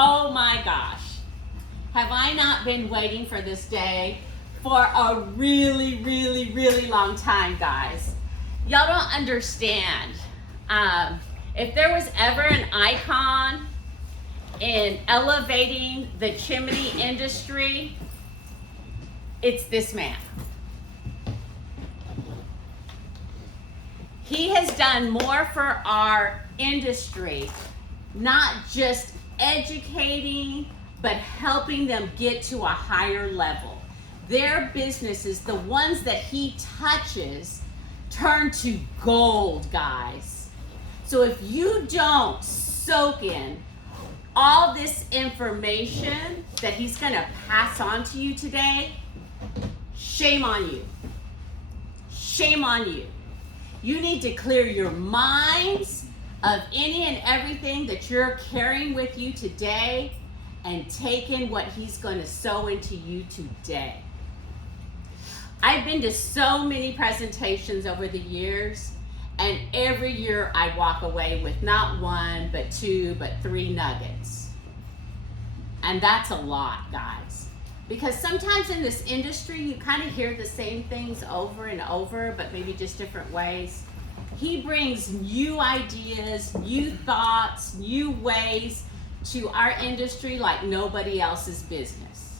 Oh my gosh. Have I not been waiting for this day for a really, really, really long time, guys? Y'all don't understand. If there was ever an icon in elevating the chimney industry, it's this man. He has done more for our industry, not just educating, but helping them get to a higher level. Their businesses, the ones that he touches, turn to gold, guys. So if you don't soak in all this information that he's gonna pass on to you today, shame on you. Shame on you. You need to clear your minds of any and everything that you're carrying with you today and take in what he's going to sow into you today. I've been to so many presentations over the years, and every year I walk away with not one, but two, but three nuggets. And that's a lot, guys. Because sometimes in this industry, you kind of hear the same things over and over, but maybe just different ways. He brings new ideas, new thoughts, new ways to our industry like nobody else's business.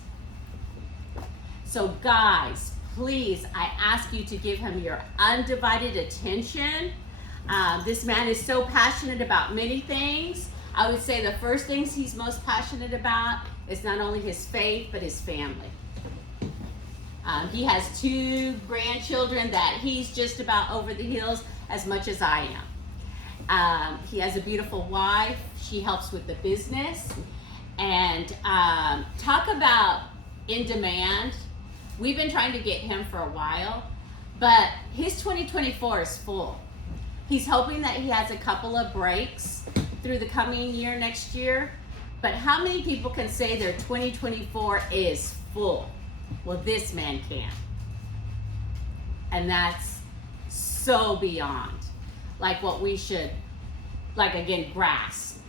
So guys, please, I ask you to give him your undivided attention. This man is so passionate about many things. I would say the first things he's most passionate about is not only his faith, but his family. He has 2 grandchildren that he's just about over the hills as much as I am. He has a beautiful wife. She helps with the business. And talk about in demand. We've been trying to get him for a while, but his 2024 is full. He's hoping that he has a couple of breaks through the coming year, next year. But how many people can say their 2024 is full? Well, this man can. And that's so beyond like what we should, like again, grasp.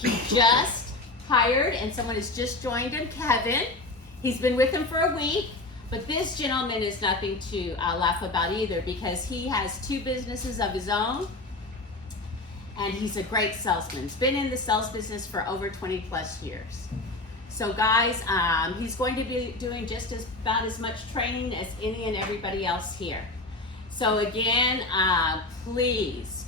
He just hired, and someone has just joined him, Kevin. He's been with him for a week, but this gentleman is nothing to laugh about either, because he has 2 businesses of his own, and he's a great salesman. He's been in the sales business for over 20 plus years. So guys, he's going to be doing just about as much training as any and everybody else here. So again, please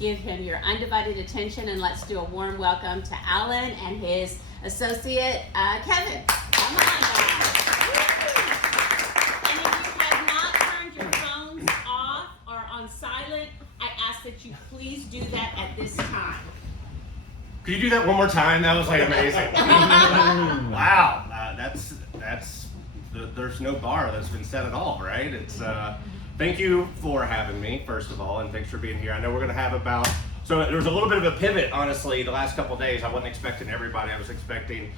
give him your undivided attention, and let's do a warm welcome to Alan and his associate, Kevin. Come on, guys. And if you have not turned your phones off or on silent, I ask that you please do that at this time. Could you do that one more time? That was like amazing. Wow, there's no bar that's been set at all, right? It's thank you for having me, first of all, and thanks for being here. I know we're gonna have so there was a little bit of a pivot, honestly, the last couple of days. I wasn't expecting everybody. I was expecting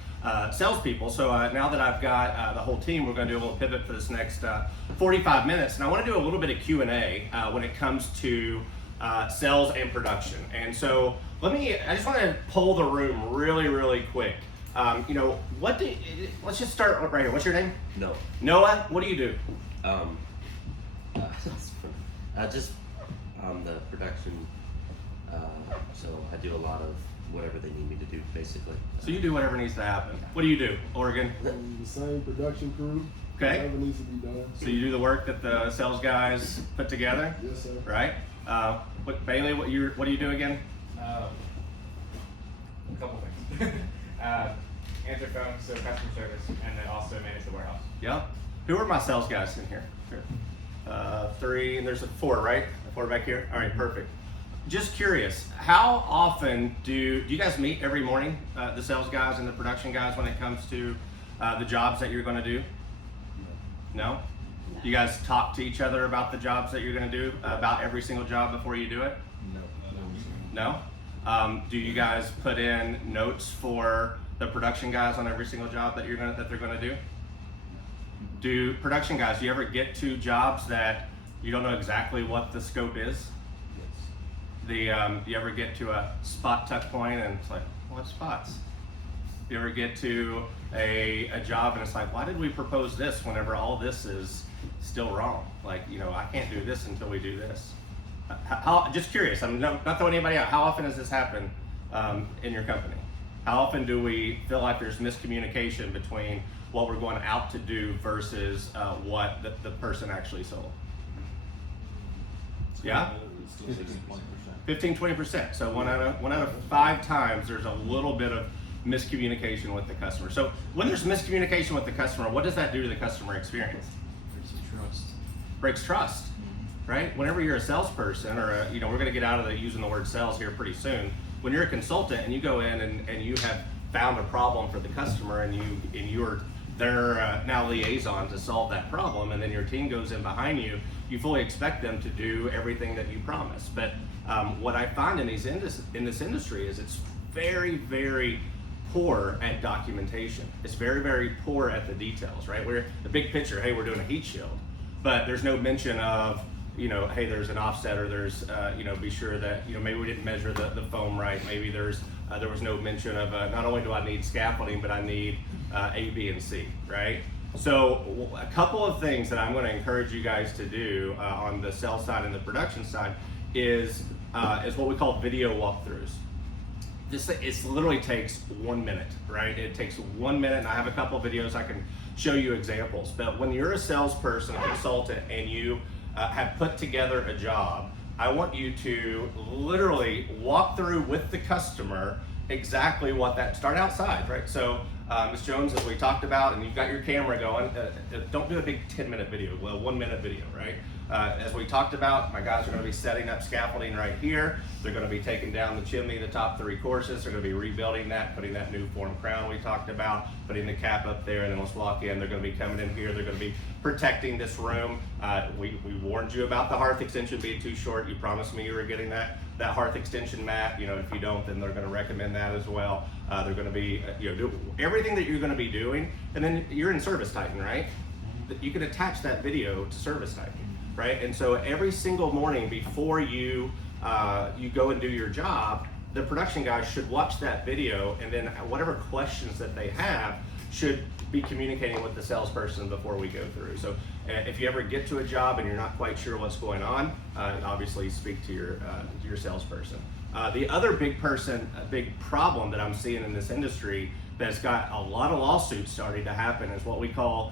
salespeople. So now that I've got the whole team, we're gonna do a little pivot for this next 45 minutes. And I wanna do a little bit of Q&A when it comes to sales and production. And so I just wanna poll the room really quick. Let's just start right here. What's your name? Noah. Noah, what do you do? I'm the production, so I do a lot of whatever they need me to do, basically. So you do whatever needs to happen. What do you do, Oregon? The same production crew. Okay. Whatever needs to be done. So you do the work that the sales guys put together? Yes, sir. Right? Bailey, what do you do again? A couple things. Answer phones, so customer service, and then also manage the warehouse. Yeah. Who are my sales guys in here? 3, and there's 4, right? 4 back here? All right, perfect. Just curious, how often do you guys meet every morning, the sales guys and the production guys, when it comes to the jobs that you're going to do? No? You guys talk to each other about the jobs that you're going to do, about every single job before you do it? No? Do you guys put in notes for the production guys on every single job that they're going to do? Do production guys, do you ever get to jobs that you don't know exactly what the scope is? Do you ever get to a spot tuck point and it's like, what spots? You ever get to a job and it's like, why did we propose this whenever all this is still wrong? Like, you know, I can't do this until we do this. Just curious, I'm not throwing anybody out. How often does this happen in your company? How often do we feel like there's miscommunication between what we're going out to do versus what the person actually sold? Yeah? 15-20%. So one out of 5 times there's a little bit of miscommunication with the customer. So when there's miscommunication with the customer, what does that do to the customer experience? Breaks trust, right? Whenever you're a salesperson, or you know, we're going to get out of using the word sales here pretty soon. When you're a consultant and you go in and you have found a problem for the customer, and you're their now liaison to solve that problem, and then your team goes in behind you, you fully expect them to do everything that you promise. But what I find in this industry is it's very, very poor at documentation. It's very, very poor at the details, right? We're the big picture, hey, we're doing a heat shield, but there's no mention of, you know, hey, there's an offset, or there's, you know, be sure that, you know, maybe we didn't measure the foam right. Maybe there was no mention of, not only do I need scaffolding, but I need A, B, and C, right? So a couple of things that I'm going to encourage you guys to do on the sales side and the production side is what we call video walkthroughs. It literally takes 1 minute, right? It takes 1 minute, and I have a couple of videos I can show you examples. But when you're a salesperson, a consultant, and you have put together a job, I want you to literally walk through with the customer exactly what that, start outside, right? So Ms. Jones, as we talked about, and you've got your camera going, don't do a big 10-minute video, well, 1 minute video, right? As we talked about, my guys are going to be setting up scaffolding right here. They're going to be taking down the chimney, the top 3 courses. They're going to be rebuilding that, putting that new form crown we talked about, putting the cap up there, and then let's walk in. They're going to be coming in here. They're going to be protecting this room. We warned you about the hearth extension being too short. You promised me you were getting that hearth extension mat. You know, if you don't, then they're going to recommend that as well. They're going to be, you know, do everything that you're going to be doing, and then you're in ServiceTitan, right? You can attach that video to ServiceTitan. Right, and so every single morning before you go and do your job, the production guys should watch that video, and then whatever questions that they have should be communicating with the salesperson before we go through. So if you ever get to a job and you're not quite sure what's going on, obviously speak to your salesperson. The other big problem that I'm seeing in this industry that's got a lot of lawsuits starting to happen is what we call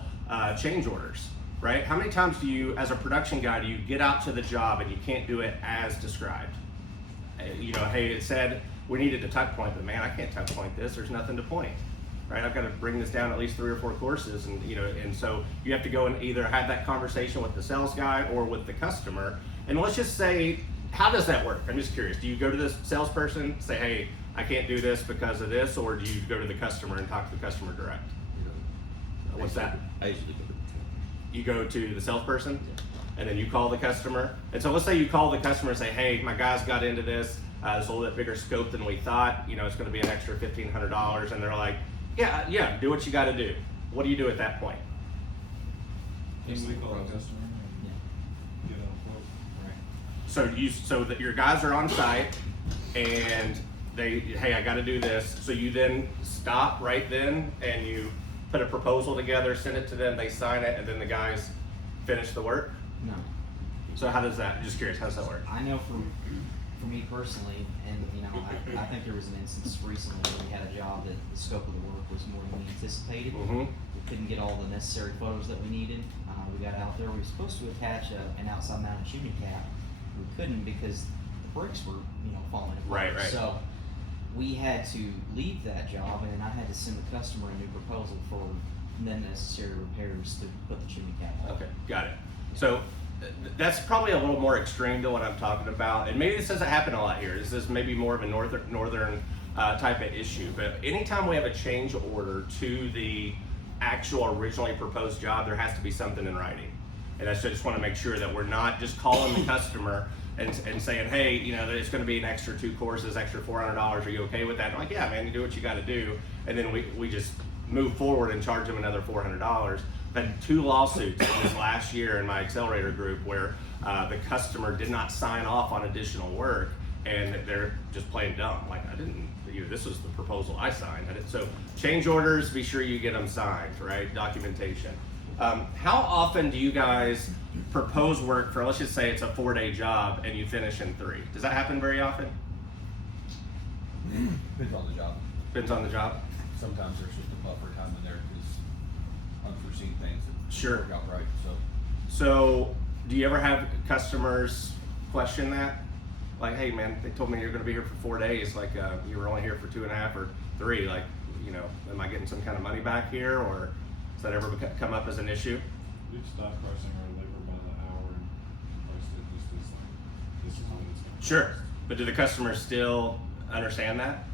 change orders. Right? How many times do you, as a production guy, do you get out to the job and you can't do it as described? You know, hey, it said we needed to tuck point, but man, I can't tuck point this. There's nothing to point. Right? I've got to bring this down at least 3 or 4 courses, and you know, and so you have to go and either have that conversation with the sales guy or with the customer. And let's just say, how does that work? I'm just curious. Do you go to this salesperson, say, hey, I can't do this because of this, or do you go to the customer and talk to the customer direct? What's that? I usually go to You go to the salesperson, and then you call the customer. And so let's say you call the customer and say, hey, my guys got into this. It's a little bit bigger scope than we thought. You know, it's going to be an extra $1,500. And they're like, yeah, do what you got to do. What do you do at that point? We call a customer and get a quote. Right. So that your guys are on site, and hey, I got to do this. So you then stop right then, and you put a proposal together, send it to them, they sign it, and then the guys finish the work? No. So how does that, just curious, how does that work? I know for me personally, and you know, I think there was an instance recently where we had a job that the scope of the work was more than we anticipated. Mm-hmm. We couldn't get all the necessary photos that we needed. We got out there, we were supposed to attach an outside mounted chimney cap. We couldn't because the bricks were, you know, falling apart. Right. So we had to leave that job, and I had to send the customer a new proposal for the necessary repairs to put the chimney cap on. Okay, got it. So that's probably a little more extreme than what I'm talking about, and maybe this doesn't happen a lot here. This is maybe more of a northern type of issue, but anytime we have a change order to the actual originally proposed job, there has to be something in writing. And I just want to make sure that we're not just calling the customer and saying, hey, you know, it's going to be an extra 2 courses, extra $400. Are you okay with that? And I'm like, yeah, man, you do what you got to do. And then we just move forward and charge them another $400. I've had 2 lawsuits in this last year in my accelerator group where the customer did not sign off on additional work, and they're just playing dumb. Like, I didn't, this was the proposal I signed. So change orders, be sure you get them signed, right? Documentation. How often do you guys propose work for, let's just say it's a 4-day job and you finish in 3? Does that happen very often? Depends on the job. Depends on the job. Sometimes there's just a buffer time in there because unforeseen things that Sure. work out right, so. So do you ever have customers question that? Like, hey man, they told me you're gonna be here for 4 days, like you were only here for 2.5 or 3, like, am I getting some kind of money back here, or does that ever come up as an issue? We've stopped pricing our labor by the hour and priced it just as like, this is what it's gonna. Sure, but do the customers still understand that?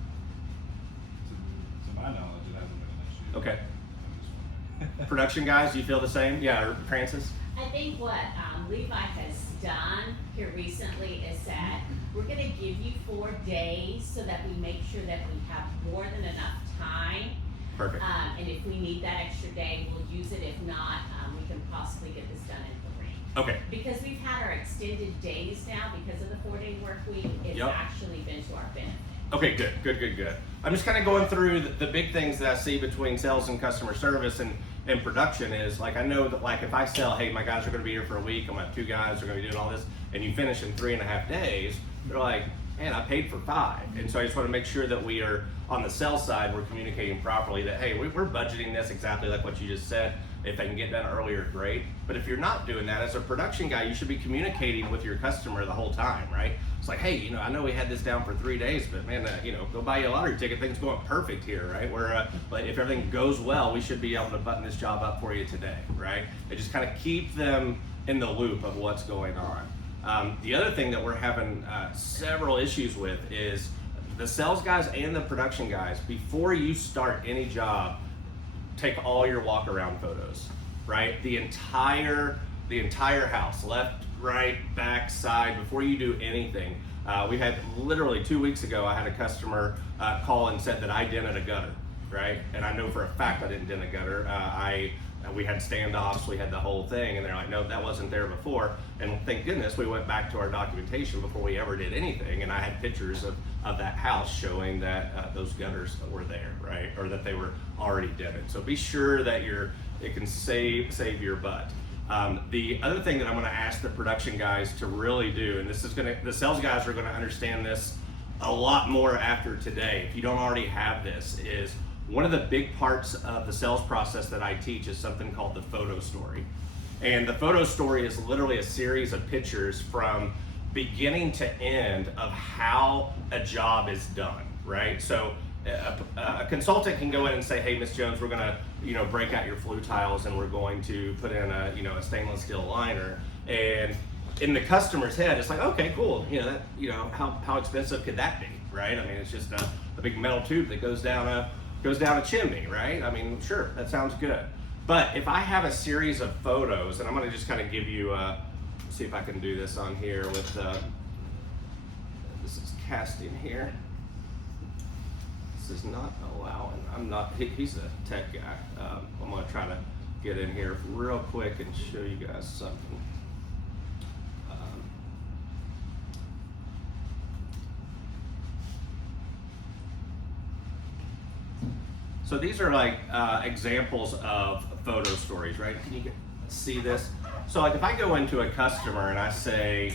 To my knowledge, it hasn't been an issue. Okay. I'm just wondering. Production guys, do you feel the same? Yeah, or Francis? I think what Levi has done here recently is that we're gonna give you 4 days so that we make sure that we have more than enough time. Perfect. And if we need that extra day, we'll use it. If not, we can possibly get this done in 3. Okay, Because we've had our extended days now because of the 4-day work week, it's Yep. actually been to our benefit. okay, good. I'm just kind of going through the big things that I see between sales and customer service and production is, like, I know that, like, if I sell, hey, my guys are gonna be here for a week, I'm gonna have 2 guys, they're gonna be doing all this, and you finish in 3.5 days, they're like, man, I paid for 5. And so I just wanna make sure that we are, on the sales side, we're communicating properly that, hey, we're budgeting this exactly like what you just said. If they can get done earlier, great. But if you're not doing that, as a production guy, you should be communicating with your customer the whole time, right? It's like, hey, I know we had this down for 3 days, but man, go buy you a lottery ticket. Things going perfect here, right? Where, but if everything goes well, we should be able to button this job up for you today, right? And just kind of keep them in the loop of what's going on. The other thing that we're having several issues with is the sales guys and the production guys, before you start any job, take all your walk around photos, right? The entire house, left, right, back, side, before you do anything. We had literally 2 weeks ago, I had a customer call and said that I dented a gutter, right? And I know for a fact I didn't dent a gutter. We had standoffs, we had the whole thing, and they're like, no, that wasn't there before. And thank goodness we went back to our documentation before we ever did anything, and I had pictures of that house showing that those gutters were there, right? Or that they were already dented. So be sure that it can save your butt. The other thing that I'm gonna ask the production guys to really do, and the sales guys are gonna understand this a lot more after today, if you don't already have this, is one of the big parts of the sales process that I teach is something called the photo story. And the photo story is literally a series of pictures from beginning to end of how a job is done, right? So a consultant can go in and say, hey, Ms. Jones, we're gonna break out your flue tiles and we're going to put in a stainless steel liner. And in the customer's head, it's like, okay, cool. How expensive could that be, right? I mean, it's just a big metal tube that goes down a chimney, right? I mean, sure, that sounds good. But if I have a series of photos, and I'm gonna just kind of give you, see if I can do this on here with, this is casting here. This is not allowing, he's a tech guy. I'm gonna try to get in here real quick and show you guys something. So these are like examples of photo stories, right? Can you see this? So like if I go into a customer and I say,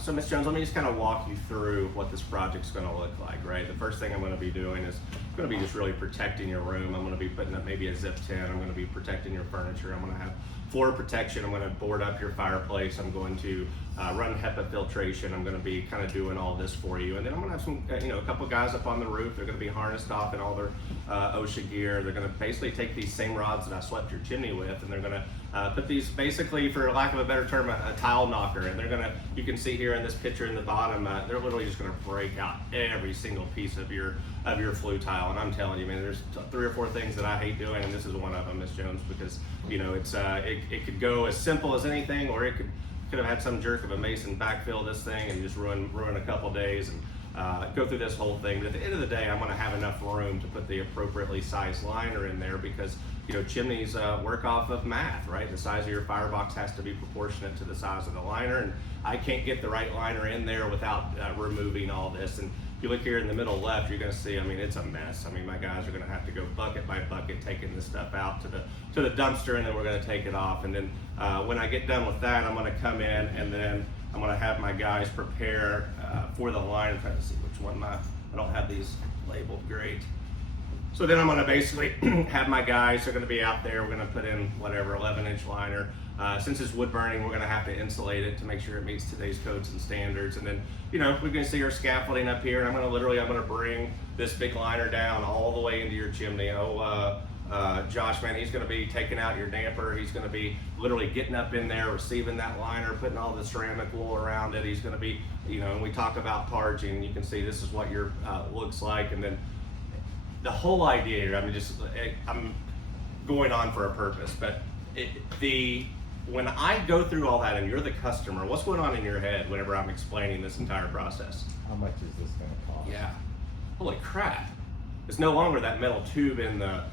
so Ms. Jones, let me just kind of walk you through what this project's gonna look like, right? The first thing I'm gonna be doing is I'm gonna be just really protecting your room. I'm gonna be putting up maybe a zip tent. I'm gonna be protecting your furniture. I'm gonna have floor protection. I'm gonna board up your fireplace. I'm going to run HEPA filtration. I'm gonna be kind of doing all this for you. And then I'm gonna have some, a couple guys up on the roof. They're gonna be harnessed off in all their OSHA gear. They're gonna basically take these same rods that I swept your chimney with, and they're gonna put these, basically, for lack of a better term, a tile knocker. And they're gonna, you can see here in this picture in the bottom, they're literally just gonna break out every single piece of your flue tile. And I'm telling you, man, there's 3 or 4 things that I hate doing, and this is one of them, Ms. Jones, because it's it could go as simple as anything, or it could have had some jerk of a mason backfill this thing and just ruin a couple days and go through this whole thing. But at the end of the day, I'm going to have enough room to put the appropriately sized liner in there, because chimneys work off of math, right? The size of your firebox has to be proportionate to the size of the liner, and I can't get the right liner in there without removing all this. And you look here in the middle left, you're gonna see, I mean, it's a mess. I mean, my guys are gonna have to go bucket by bucket, taking this stuff out to the dumpster, and then we're gonna take it off. And then when I get done with that, I'm gonna come in, and then I'm gonna have my guys prepare for the line. I'm trying to see which one I don't have these labeled great. So then I'm gonna basically have my guys, they're gonna be out there, we're gonna put in whatever, 11-inch liner. Since it's wood burning, we're gonna have to insulate it to make sure it meets today's codes and standards. And then, you know, we're gonna see our scaffolding up here, and I'm gonna bring this big liner down all the way into your chimney. Josh, man, he's gonna be taking out your damper. He's gonna be literally getting up in there, receiving that liner, putting all the ceramic wool around it. He's gonna be, you know, and we talk about parging, you can see this is what your looks like. And then the whole idea here, I'm going on for a purpose, but when I go through all that and you're the customer, what's going on in your head whenever I'm explaining this entire process? How much is this gonna cost? Yeah. Holy crap. It's no longer that metal tube in the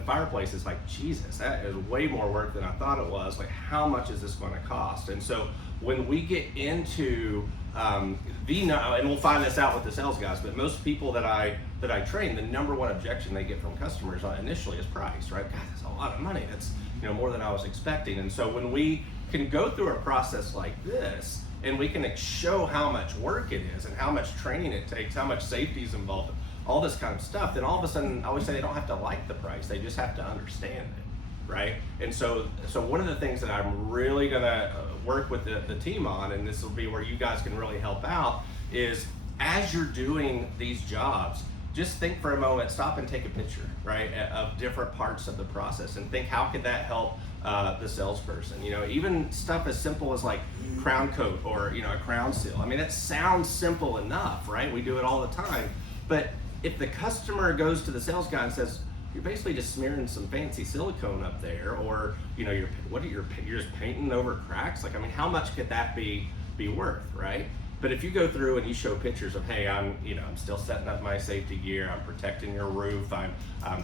fireplace. It's like, Jesus, that is way more work than I thought it was. Like, how much is this going to cost? And so when we get into and we'll find this out with the sales guys, but most people that I train, the number one objection they get from customers initially is price, right? God, that's a lot of money. That's, you know, more than I was expecting. And so when we can go through a process like this, and we can show how much work it is and how much training it takes, how much safety is involved, all this kind of stuff, then all of a sudden, I always say they don't have to like the price, they just have to understand it, right? And so one of the things that I'm really gonna work with the team on, and this will be where you guys can really help out, is as you're doing these jobs, just think for a moment, stop and take a picture, right, of different parts of the process, and think how could that help the salesperson. You know, even stuff as simple as like crown coat or, you know, a crown seal. I mean, it sounds simple enough, right? We do it all the time. But if the customer goes to the sales guy and says, you're basically just smearing some fancy silicone up there, or, you know, you're just painting over cracks. Like, I mean, how much could that be worth, right? But if you go through and you show pictures of, hey, I'm still setting up my safety gear, I'm protecting your roof, I'm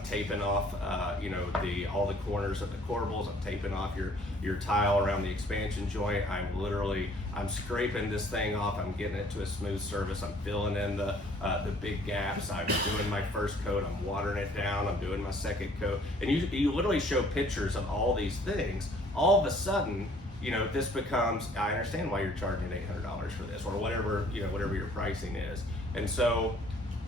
taping off, all the corners of the corbels, I'm taping off your tile around the expansion joint, I'm scraping this thing off, I'm getting it to a smooth surface, I'm filling in the big gaps, I'm doing my first coat, I'm watering it down, I'm doing my second coat, and you literally show pictures of all these things. All of a sudden, you know, this becomes, I understand why you're charging $800 for this, or whatever your pricing is. And so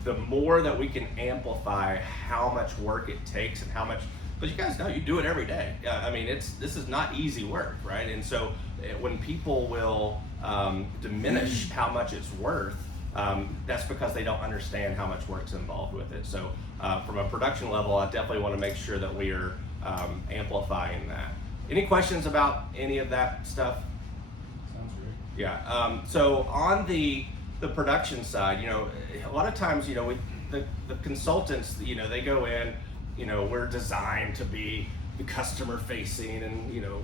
the more that we can amplify how much work it takes and how much, because you guys know you do it every day. I mean, this is not easy work, right? And so when people will diminish how much it's worth, that's because they don't understand how much work's involved with it. So from a production level, I definitely want to make sure that we are amplifying that. Any questions about any of that stuff? Sounds great. Yeah. So on the production side, you know, a lot of times, you know, the consultants, you know, they go in, you know, we're designed to be the customer facing and, you know,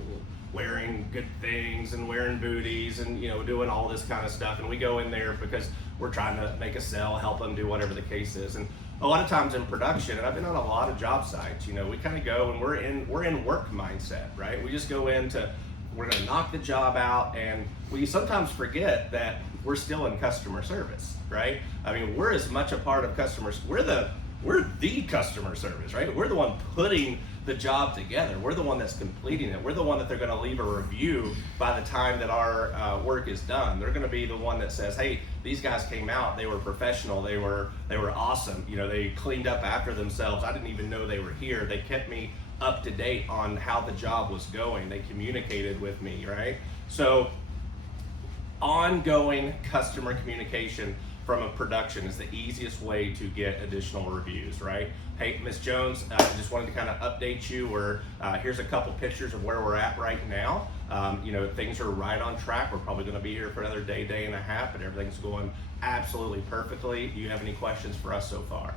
wearing good things and wearing booties and, you know, doing all this kind of stuff. And we go in there because we're trying to make a sale, help them do whatever the case is. And a lot of times in production, and I've been on a lot of job sites, you know, we kind of go and we're in work mindset, right? We just go we're gonna knock the job out, and we sometimes forget that we're still in customer service, right? I mean, we're as much a part of customers, we're the customer service, right? We're the one putting the job together. We're the one that's completing it. We're the one that they're gonna leave a review by the time that our work is done. They're gonna be the one that says, hey, these guys came out, they were professional, they were awesome. You know, they cleaned up after themselves. I didn't even know they were here. They kept me up to date on how the job was going. They communicated with me, right? So ongoing customer communication from a production is the easiest way to get additional reviews, right? Hey, Ms. Jones, I just wanted to kind of update you. Here's a couple pictures of where we're at right now. You know, things are right on track. We're probably going to be here for another day and a half, but everything's going absolutely perfectly. Do you have any questions for us so far?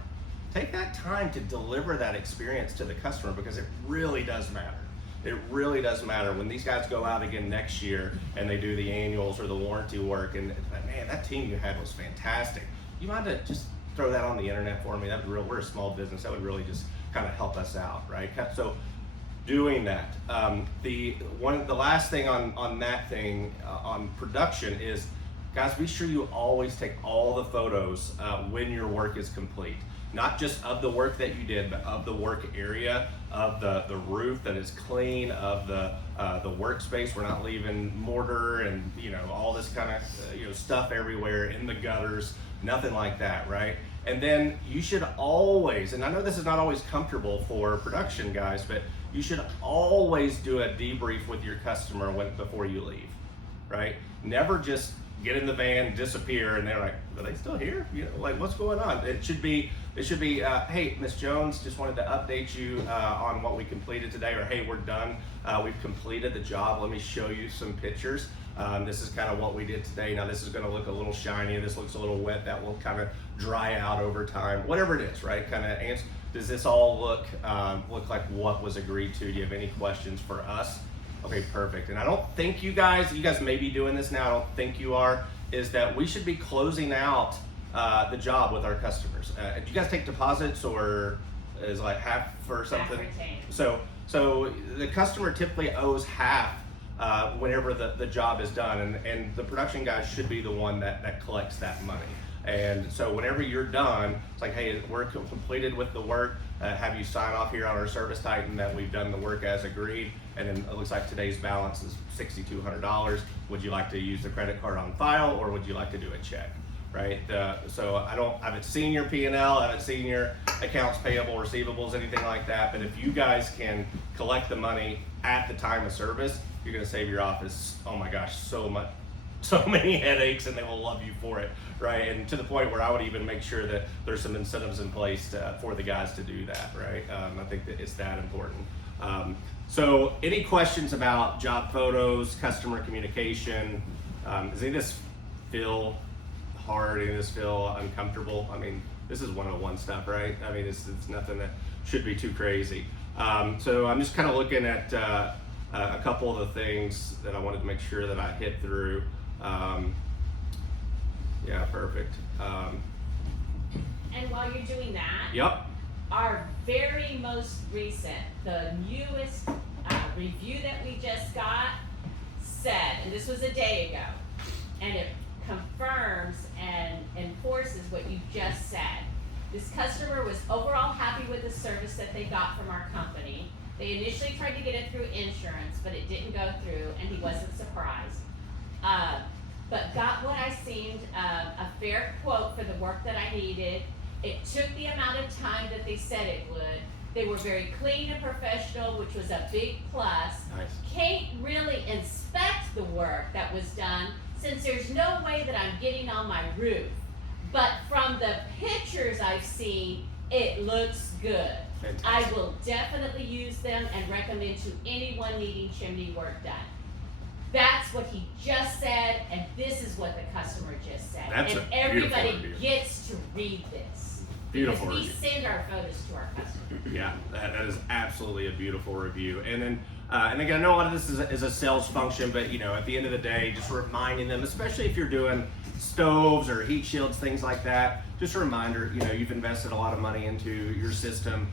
Take that time to deliver that experience to the customer, because it really does matter. It really does matter when these guys go out again next year and they do the annuals or the warranty work, and man, that team you had was fantastic. You mind to just throw that on the internet for me? We're a small business. That would really just kind of help us out, right? So doing that. The last thing on that thing on production is guys, be sure you always take all the photos when your work is complete. Not just of the work that you did, but of the work area, of the roof that is clean, of the workspace. We're not leaving mortar and all this kind of stuff everywhere in the gutters. Nothing like that, right? And then you should always, and I know this is not always comfortable for production guys, but you should always do a debrief with your customer before you leave, right? Never just get in the van, disappear, and they're like, are they still here? Like, what's going on? It should be, hey, Miss Jones, just wanted to update you on what we completed today, or hey, we're done. We've completed the job. Let me show you some pictures. This is kind of what we did today. Now this is going to look a little shiny. This looks a little wet. That will kind of dry out over time. Whatever it is, right? Kind of answer. Does this all look like what was agreed to? Do you have any questions for us? Okay, perfect. And I don't think you guys may be doing this now. I don't think you are. Is that we should be closing out the job with our customers. Do you guys take deposits, or is like half or something? Half retained. So the customer typically owes half whenever the job is done, and the production guys should be the one that collects that money. And so whenever you're done, it's like, hey, we're completed with the work. Have you sign off here on our Service Titan that we've done the work as agreed? And then it looks like today's balance is $6,200. Would you like to use the credit card on file, or would you like to do a check? Right? So I haven't seen your P&L, I haven't seen your accounts payable, receivables, anything like that. But if you guys can collect the money at the time of service, you're going to save your office, oh my gosh, so many headaches, and they will love you for it, right? And to the point where I would even make sure that there's some incentives in place for the guys to do that, right? I think that it's that important. So any questions about job photos, customer communication? Does any of this feel hard? Any of this feel uncomfortable? I mean, this is 101 stuff, right? I mean, it's nothing that should be too crazy. So I'm just kind of looking at a couple of the things that I wanted to make sure that I hit through. Yeah, perfect. And while you're doing that, Yep. our very most recent, the newest review that we just got said, and this was a day ago, and it confirms and enforces what you just said. This customer was overall happy with the service that they got from our company. They initially tried to get it through insurance, but it didn't go through, and he wasn't surprised. But got what I seemed a fair quote for the work that I needed. It took the amount of time that they said it would. They were very clean and professional, which was a big plus. Nice. Can't really inspect the work that was done since there's no way that I'm getting on my roof. But from the pictures I've seen, it looks good. Fantastic. I will definitely use them and recommend to anyone needing chimney work done. That's what he just said, and this is what the customer just said. That's and a beautiful everybody review. gets to read this. Beautiful Because we review. send our photos to our customers. Yeah, that is absolutely a beautiful review. And then, and again, I know a lot of this is a sales function, but at the end of the day, just reminding them, especially if you're doing stoves or heat shields, things like that, just a reminder, you've invested a lot of money into your system.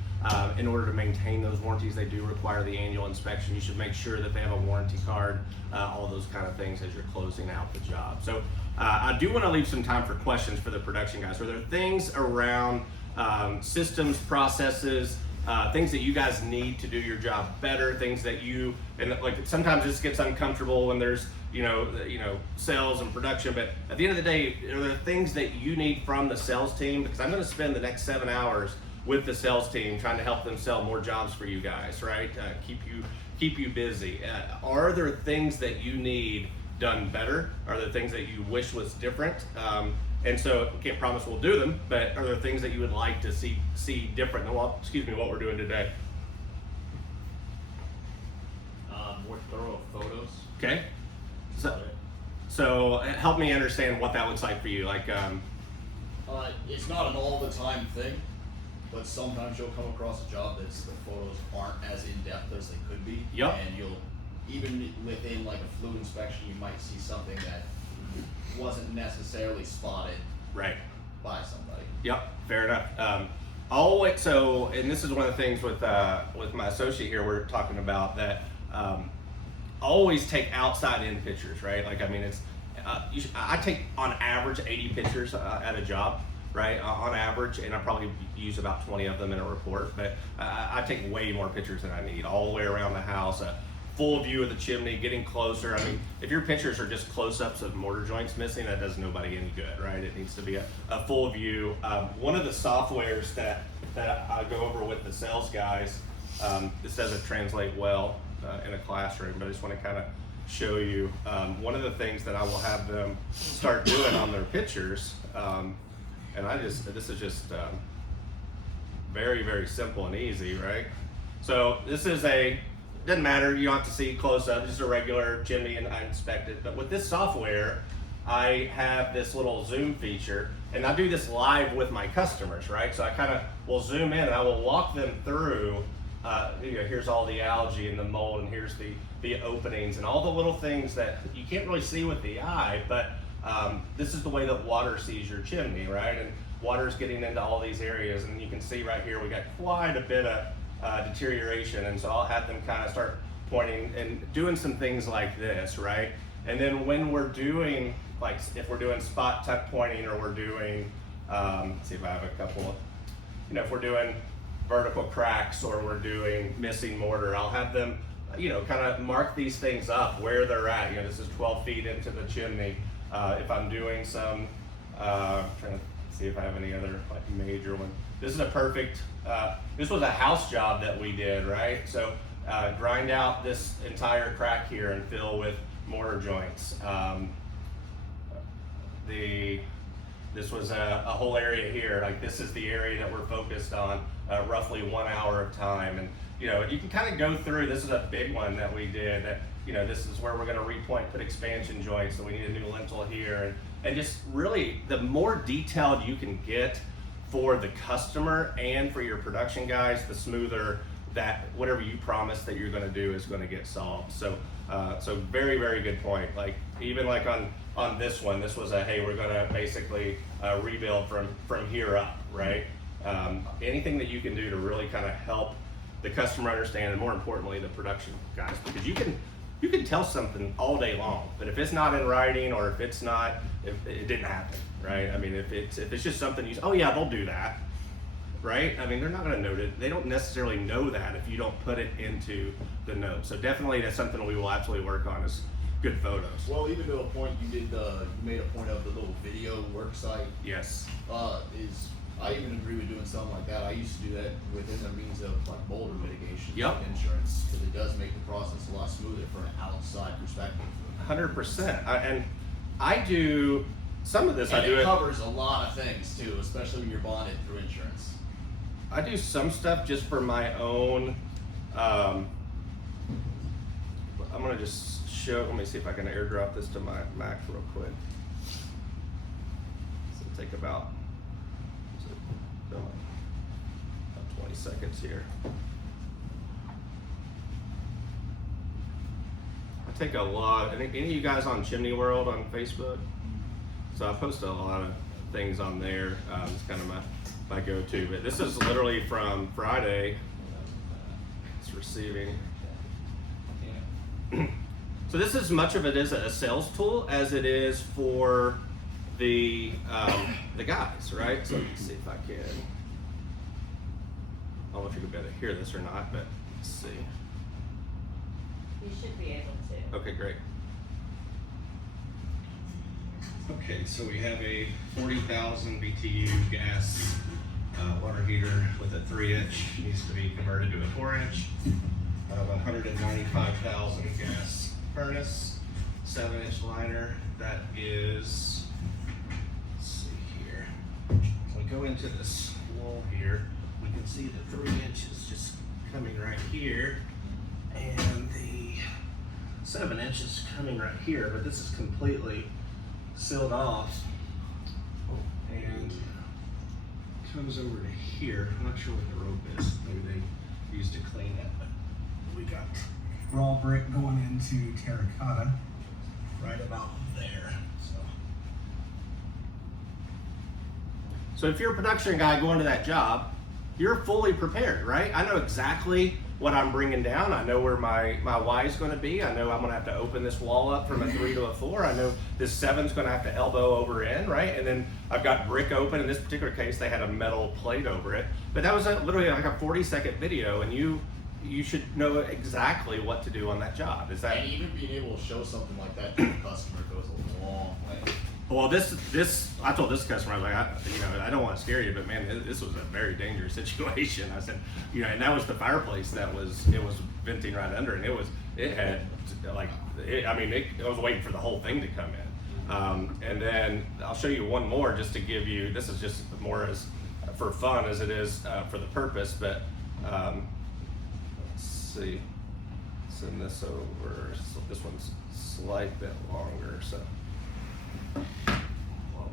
In order to maintain those warranties, they do require the annual inspection. You should make sure that they have a warranty card, all those kind of things as you're closing out the job. So I do want to leave some time for questions for the production guys. Are there things around systems, processes, things that you guys need to do your job better, things that and like sometimes this gets uncomfortable when there's sales and production, but at the end of the day, are there things that you need from the sales team? Because I'm going to spend the next 7 hours with the sales team trying to help them sell more jobs for you guys, right? Keep you busy. Are there things that you need done better? Are there things that you wish was different? And so we can't promise we'll do them, but are there things that you would like to see different than what we're doing today? More thorough photos. Okay. So help me understand what that looks like for you. Like, it's not an all the time thing, but sometimes you'll come across a job the photos aren't as in depth as they could be. Yep. And you'll, even within like a fluid inspection, you might see something that wasn't necessarily spotted right. by somebody. Yep, fair enough. Always, so, and this is one of the things with my associate here, we're talking about that always take outside in pictures, right? Like, I mean, it's I take on average 80 pictures at a job, right? On average, and I probably use about 20 of them in a report. But I take way more pictures than I need, all the way around the house. A full view of the chimney, getting closer. I mean, if your pictures are just close-ups of mortar joints missing, that does nobody any good, right? It needs to be a full view. One of the softwares that I go over with the sales guys, this doesn't translate well in a classroom, but I just want to kind of show you one of the things that I will have them start doing on their pictures, and this is just very, very simple and easy, right? So this is doesn't matter, you don't have to see close up, just a regular chimney, and I inspect it. But with this software, I have this little zoom feature, and I do this live with my customers, right? So I kind of will zoom in and I will walk them through, here's all the algae and the mold, and here's the openings and all the little things that you can't really see with the eye, but this is the way that water sees your chimney, right? And water's getting into all these areas, and you can see right here we got quite a bit of deterioration, and so I'll have them kind of start pointing and doing some things like this, right? And then when we're doing, like if we're doing spot tuck pointing, or we're doing, let's see if I have a couple, if we're doing vertical cracks, or we're doing missing mortar, I'll have them, kind of mark these things up where they're at. This is 12 feet into the chimney. If I'm doing some, trying to see if I have any other like major one. This is a perfect, this was a house job that we did, right? So grind out this entire crack here and fill with mortar joints. This was a whole area here. Like this is the area that we're focused on, roughly 1 hour of time. And you can kind of go through, this is a big one that we did, that this is where we're gonna repoint, put expansion joints, so we need a new lintel here. And just really, the more detailed you can get for the customer and for your production guys, the smoother that whatever you promise that you're going to do is going to get solved. So, so very, very good point. Like even like on this one, this was hey, we're going to basically rebuild from here up, right? Anything that you can do to really kind of help the customer understand, and more importantly, the production guys, because you can tell something all day long, but if it's not in writing, or if it didn't happen, right? I mean, if it's just something oh yeah, they'll do that, right? I mean, they're not going to note it. They don't necessarily know that if you don't put it into the notes. So definitely that's something we will absolutely work on, is good photos. Well, even to a point, you made a point of the little video work site. Yes. I even agree with doing something like that. I used to do that within the means of like boulder mitigation Yep. and insurance, because it does make the process a lot smoother from an outside perspective. 100%. And I do some of this. And I do it covers a lot of things too, especially when you're bonded through insurance. I do some stuff just for my own. I'm gonna just show. Let me see if I can airdrop this to my Mac real quick. So it'll take about 20 seconds here. I take a lot. Any of you guys on Chimney World on Facebook? So I post a lot of things on there. It's kind of my go-to. But this is literally from Friday. It's receiving. So this is much of it is a sales tool as it is for the guys, right? So let me see if I can. I don't know if you can better hear this or not, but let's see. You should be able to. Okay, great. Okay, so we have a 40,000 BTU gas water heater with a 3-inch, needs to be converted to a 4-inch. 195,000 gas furnace, 7-inch liner. That is, let's see here. So we go into this wall here. We can see the 3-inch is just coming right here, and the 7-inch is coming right here, but this is completely sealed off and comes over to here. I'm not sure what the rope is. Maybe they used to clean it, but we got raw brick going into terracotta right about there. So if you're a production guy going to that job, you're fully prepared, right? I know exactly what I'm bringing down. I know where my Y is going to be. I know I'm going to have to open this wall up from a 3 to a 4. I know this 7's going to have to elbow over in, right? And then I've got brick open. In this particular case, they had a metal plate over it. But that was literally like a 40-second video, and you should know exactly what to do on that job. Is that? And even being able to show something like that to a customer goes a long way. Well, this I told this customer, I was like, I don't want to scare you, but man, this was a very dangerous situation. I said, and that was the fireplace it was venting right under, and I was waiting for the whole thing to come in. And then I'll show you one more just to give you, this is just more as for fun as it is for the purpose, but let's see, send this over. So this one's a slight bit longer, so. Well,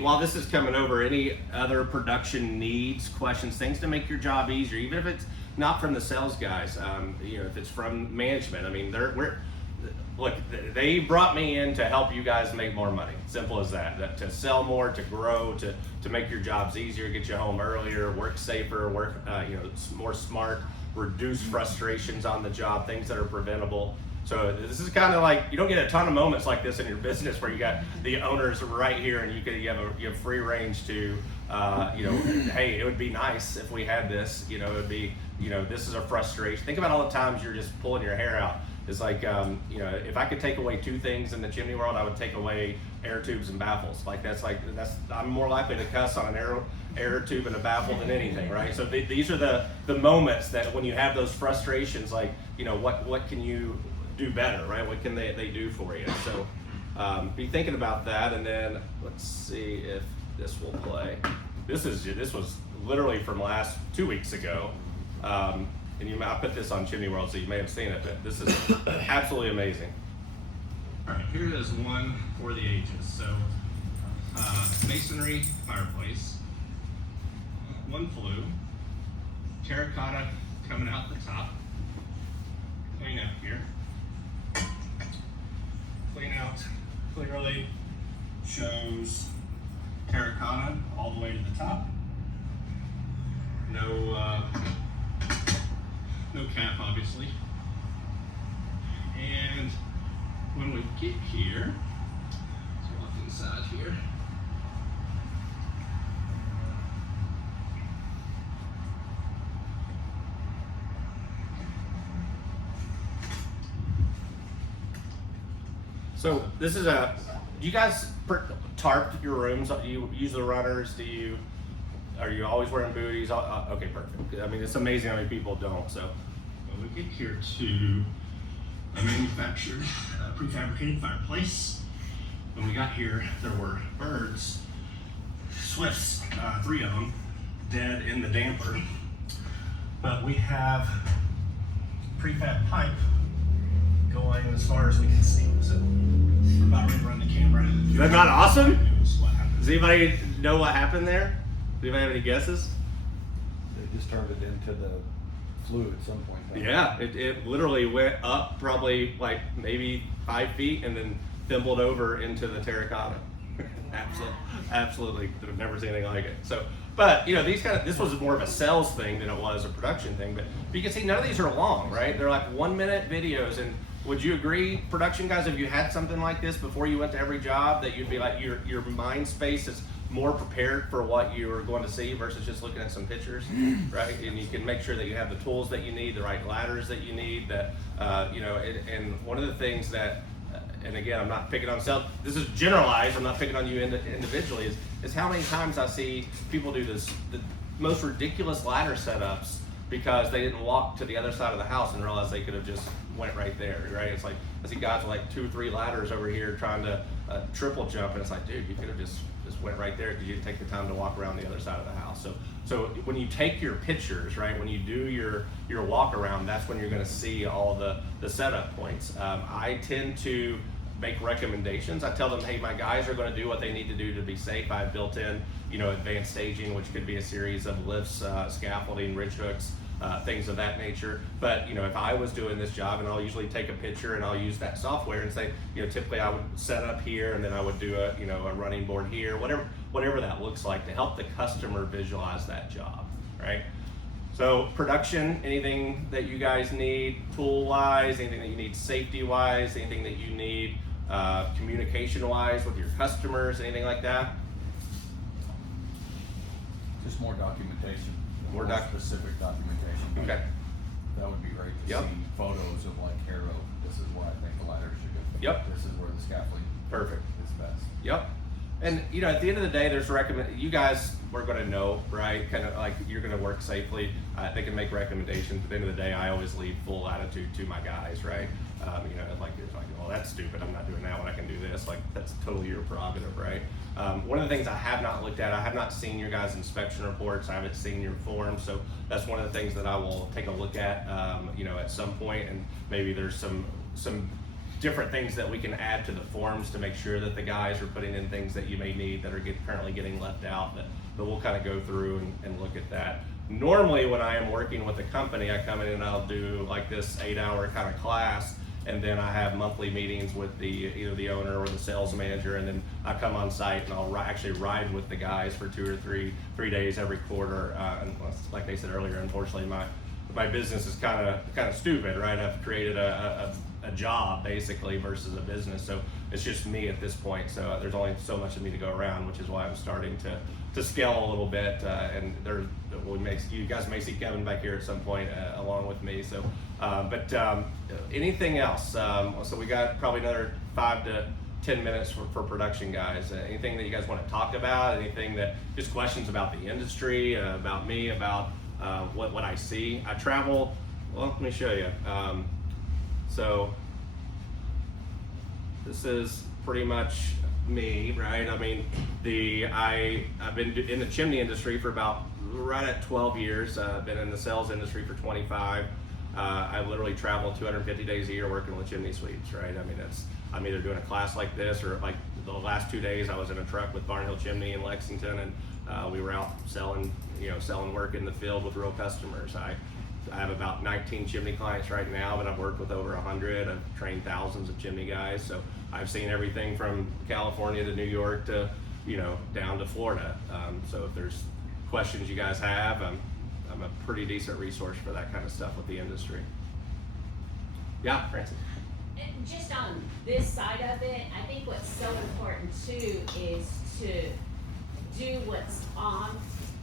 while this is coming over, any other production needs, questions, things to make your job easier, even if it's not from the sales guys, if it's from management. I mean, they brought me in to help you guys make more money. Simple as that. To sell more, to grow, to make your jobs easier, get you home earlier, work safer, work more smart, reduce frustrations on the job, things that are preventable. So this is kind of like, you don't get a ton of moments like this in your business where you got the owners right here and you have free range to, hey, it would be nice if we had this, it would be, this is a frustration. Think about all the times you're just pulling your hair out. It's like, if I could take away 2 things in the chimney world, I would take away air tubes and baffles. I'm more likely to cuss on an air tube and a baffle than anything, right? So these are the moments that when you have those frustrations, like, what can you do better, right? What can they do for you? So be thinking about that, and then let's see if this will play. This was literally from 2 weeks ago, and I put this on Chimney World, so you may have seen it, but this is absolutely amazing. All right, here is one for the ages. So masonry fireplace, one flue, terracotta coming out the top, clean up here. Clean out clearly shows terracotta all the way to the top. No cap, obviously. And when we get here, let's walk inside here. So this is do you guys tarp your rooms? Do you use the runners? Are you always wearing booties? Okay, perfect. I mean, it's amazing how many people don't. So when we get here to a manufactured prefabricated fireplace, when we got here, there were birds, swifts, 3 of them, dead in the damper. But we have prefab pipe going as far as we can see. So we're about ready to run the camera. Is that not awesome? Does anybody know what happened there? Does anybody have any guesses? They just turned it into the flue at some point. Yeah, it literally went up probably like maybe 5 feet and then thimbled over into the terracotta. Absolutely, I've never seen anything like it. So, but this was more of a sales thing than it was a production thing. But you can see none of these are long, right? They're like 1-minute videos. And would you agree, production guys, if you had something like this before you went to every job, that you'd be like your mind space is more prepared for what you're going to see versus just looking at some pictures, right? And you can make sure that you have the tools that you need, the right ladders that you need, that and one of the things that, and again, I'm not picking on myself, this is generalized, I'm not picking on you individually, is how many times I see people do the most ridiculous ladder setups because they didn't walk to the other side of the house and realize they could have just went right there, right? It's like, I see guys with like 2 or 3 ladders over here trying to triple jump, and it's like, dude, you could have just went right there because you didn't take the time to walk around the other side of the house. So when you take your pictures, right, when you do your walk around, that's when you're going to see all the setup points. I tend to make recommendations. I tell them, hey, my guys are going to do what they need to do to be safe. I've built in, advanced staging, which could be a series of lifts, scaffolding, ridge hooks, things of that nature. But if I was doing this job, and I'll usually take a picture and I'll use that software and say, typically I would set up here and then I would do a running board here, whatever that looks like to help the customer visualize that job, right? So production, anything that you guys need tool-wise, anything that you need safety-wise, anything that you need communication-wise with your customers, anything like that? Just more documentation. More specific documentation. Okay. That would be great to Yep. see photos of like Haro, this is where I think the ladder should go. Yep. This is where the scaffolding Perfect. is best. Yep. And you know, at the end of the day, there's you guys were going to know, right? Kind of like you're going to work safely. They can make recommendations. At the end of the day, I always leave full latitude to my guys, right? You know, like it's like, well, that's stupid. I'm not doing that when I can do this. Like that's totally your prerogative, right? One of the things I have not looked at, I have not seen your guys' inspection reports. I haven't seen your forms, so that's one of the things that I will take a look at, you know, at some point, and maybe there's some different things that we can add to the forms to make sure that the guys are putting in things that you may need that are currently getting left out, but we'll kind of go through and look at that. Normally when I am working with a company, I come in and I'll do like this 8-hour kind of class, and then I have monthly meetings with either the owner or the sales manager, and then I come on site and I'll actually ride with the guys for 2 or 3 days every quarter. And like I said earlier, unfortunately my business is kind of stupid, right? I've created a job basically versus a business, so it's just me at this point. So there's only so much of me to go around, which is why I'm starting to scale a little bit. And you guys may see Kevin back here at some point along with me. So, but anything else? So we got probably another 5 to 10 minutes for production, guys. Anything that you guys want to talk about? Anything that just questions about the industry, about me, about what I see? I travel. Well, let me show you. So this is pretty much me, right? I mean, I've been in the chimney industry for about right at 12 years. I've been in the sales industry for 25. I literally travel 250 days a year working with chimney sweeps, right? I mean, I'm either doing a class like this, or like the last 2 days I was in a truck with Barnhill Chimney in Lexington, and we were out selling work in the field with real customers. I have about 19 chimney clients right now, but I've worked with over 100. I've trained thousands of chimney guys, so I've seen everything from California to New York to, down to Florida. So if there's questions you guys have, I'm a pretty decent resource for that kind of stuff with the industry. Yeah, Francis. Just on this side of it, I think what's so important too is to do what's on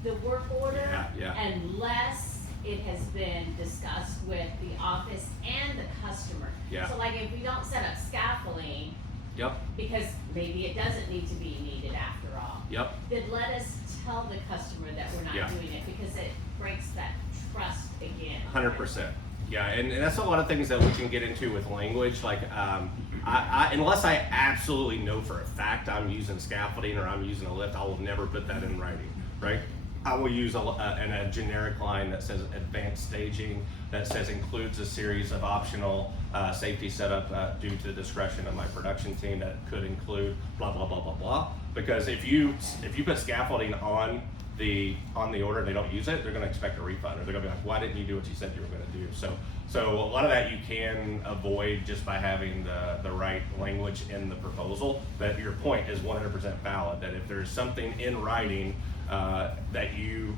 the work order, Yeah. unless it has been discussed with the office and the customer. Yeah. So like if we don't set up scaffolding, Yep. because maybe it doesn't need to be needed after all, Yep. then let us tell the customer that we're not Yeah. doing it, because it breaks that trust again. 100%. Yeah, and that's a lot of things that we can get into with language. Like, I unless I absolutely know for a fact I'm using scaffolding or I'm using a lift, I will never put that in writing, right? I will use a generic line that says advanced staging, that says includes a series of optional safety setup due to the discretion of my production team, that could include blah, blah, blah, blah, blah. Because if you put scaffolding on the order and they don't use it, they're gonna expect a refund, or they're gonna be like, why didn't you do what you said you were gonna do? So a lot of that you can avoid just by having the right language in the proposal. But your point is 100% valid, that if there's something in writing that you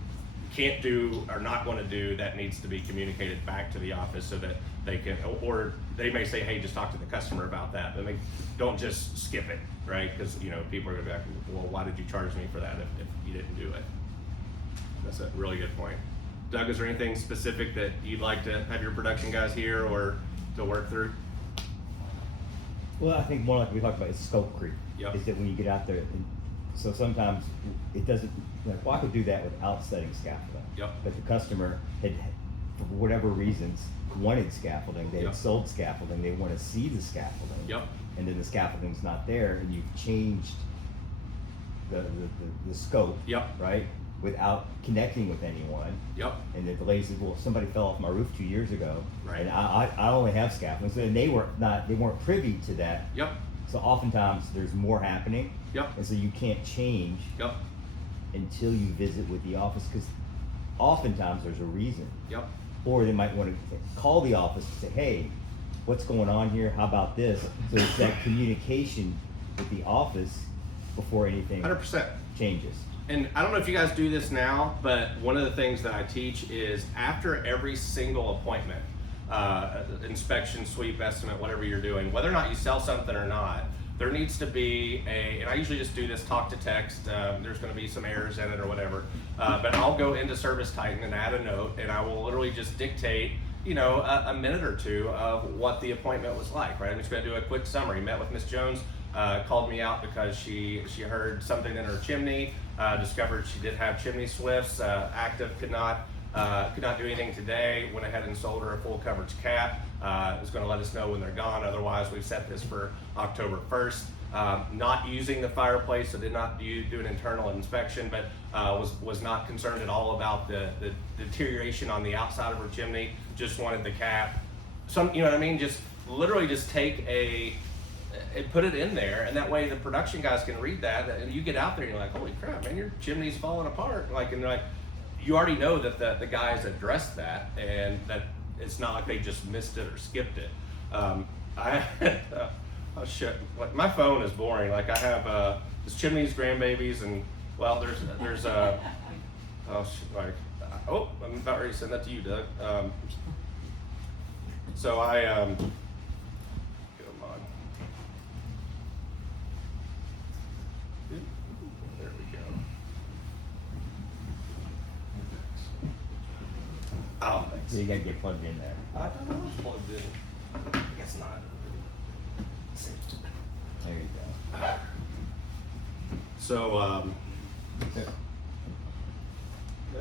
can't do or not want to do, that needs to be communicated back to the office so that they can, or they may say, hey, just talk to the customer about that, but don't just skip it, right? Because people are gonna be like, well, why did you charge me for that if you didn't do it? That's a really good point. Doug, is there anything specific that you'd like to have your production guys here or to work through? Well, I think more like we talked about is scope creep. Yep. Is that when you get out there, so sometimes it doesn't, well, I could do that without setting scaffolding. Yep. But the customer had, for whatever reasons, wanted scaffolding, they Yep. had sold scaffolding, they want to see the scaffolding. Yep. And then the scaffolding's not there, and you've changed the scope. Yep. Right? Without connecting with anyone. Yep. And the lady said, well, somebody fell off my roof 2 years ago. Right. And I only have scaffolding. So they weren't privy to that. Yep. So oftentimes there's more happening. Yep. And so you can't change Yep. until you visit with the office, because oftentimes there's a reason. Yep. Or they might want to call the office and say, hey, what's going on here? How about this? So it's that communication with the office before anything 100%. changes. And I don't know if you guys do this now, but one of the things that I teach is after every single appointment, inspection, sweep, estimate, whatever you're doing, whether or not you sell something or not, there needs to be and I usually just do this talk to text, there's gonna be some errors in it or whatever, but I'll go into Service Titan and add a note, and I will literally just dictate, you know, a minute or two of what the appointment was like, right? I'm just gonna do a quick summary. Met with Miss Jones, called me out because she heard something in her chimney, discovered she did have chimney swifts, active, could not do anything today, went ahead and sold her a full coverage cap, was gonna let us know when they're gone, otherwise we've set this for October 1st. Not using the fireplace, so did not do an internal inspection, but was not concerned at all about the deterioration on the outside of her chimney, just wanted the cap. You know what I mean? Just literally just take and put it in there, and that way the production guys can read that, and you get out there and you're like, holy crap, man, your chimney's falling apart. Like, and they're like, you already know that the guys addressed that, and that it's not like they just missed it or skipped it. Oh shit, like my phone is boring. Like I have this chimneys, grandbabies, and well, there's oh shit, like oh, I'm about ready to send that to you, Doug. So I come on. There we go. Oh, thanks. So you gotta get plugged in there. I don't know what's plugged in. I guess not. There you go. So, oh,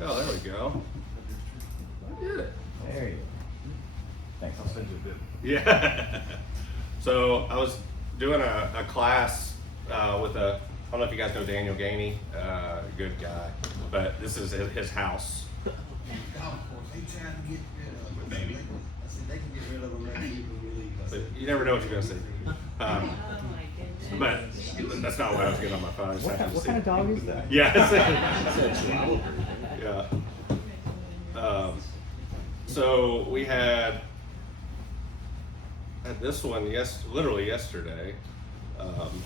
there we go. I did it. There you go. Thanks. I'll send you a bit. Yeah. So I was doing a class with I don't know if you guys know Daniel Gainey, good guy, but this is his house. But you never know what you're gonna see. But that's not why I was getting on my phone. I just happened to What see kind it. of dog is that? Yeah. Yeah. So we had this one literally yesterday. Come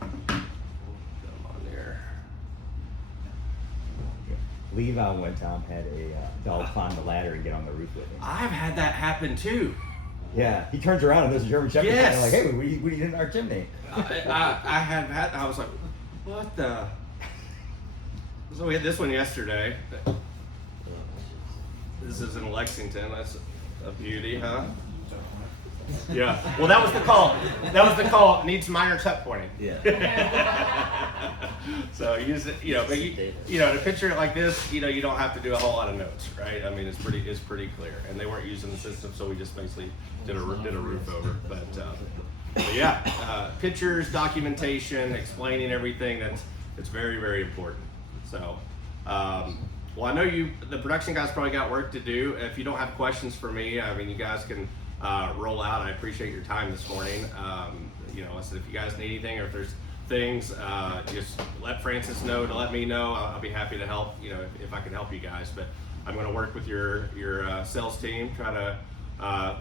on there. Levi one time had a dog climb the ladder and get on the roof with him. I've had that happen too. Yeah, he turns around and there's a German Shepherd Yes. kind of like, hey, what are you doing in our chimney? I was like, what the? So we had this one yesterday. This is in Lexington. That's a beauty, huh? Yeah. Well, that was the call. That was the call. Needs minor tuck pointing. Yeah. So use it, but to picture it like this, you don't have to do a whole lot of notes, right? I mean, it's pretty clear. And they weren't using the system, so we just basically did a roof over. But yeah, pictures, documentation, explaining everything. It's very, very important. So, well, I know the production guys probably got work to do. If you don't have questions for me, I mean, you guys can roll out. I appreciate your time this morning. I said if you guys need anything or if there's things, just let Francis know to let me know. I'll be happy to help, if I can help you guys. But I'm going to work with your sales team, try to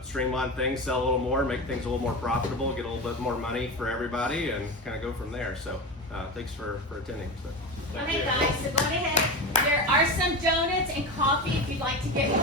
streamline things, sell a little more, make things a little more profitable, get a little bit more money for everybody, and kind of go from there. So thanks for attending. So. Okay guys, so go ahead. There are some donuts and coffee if you'd like to get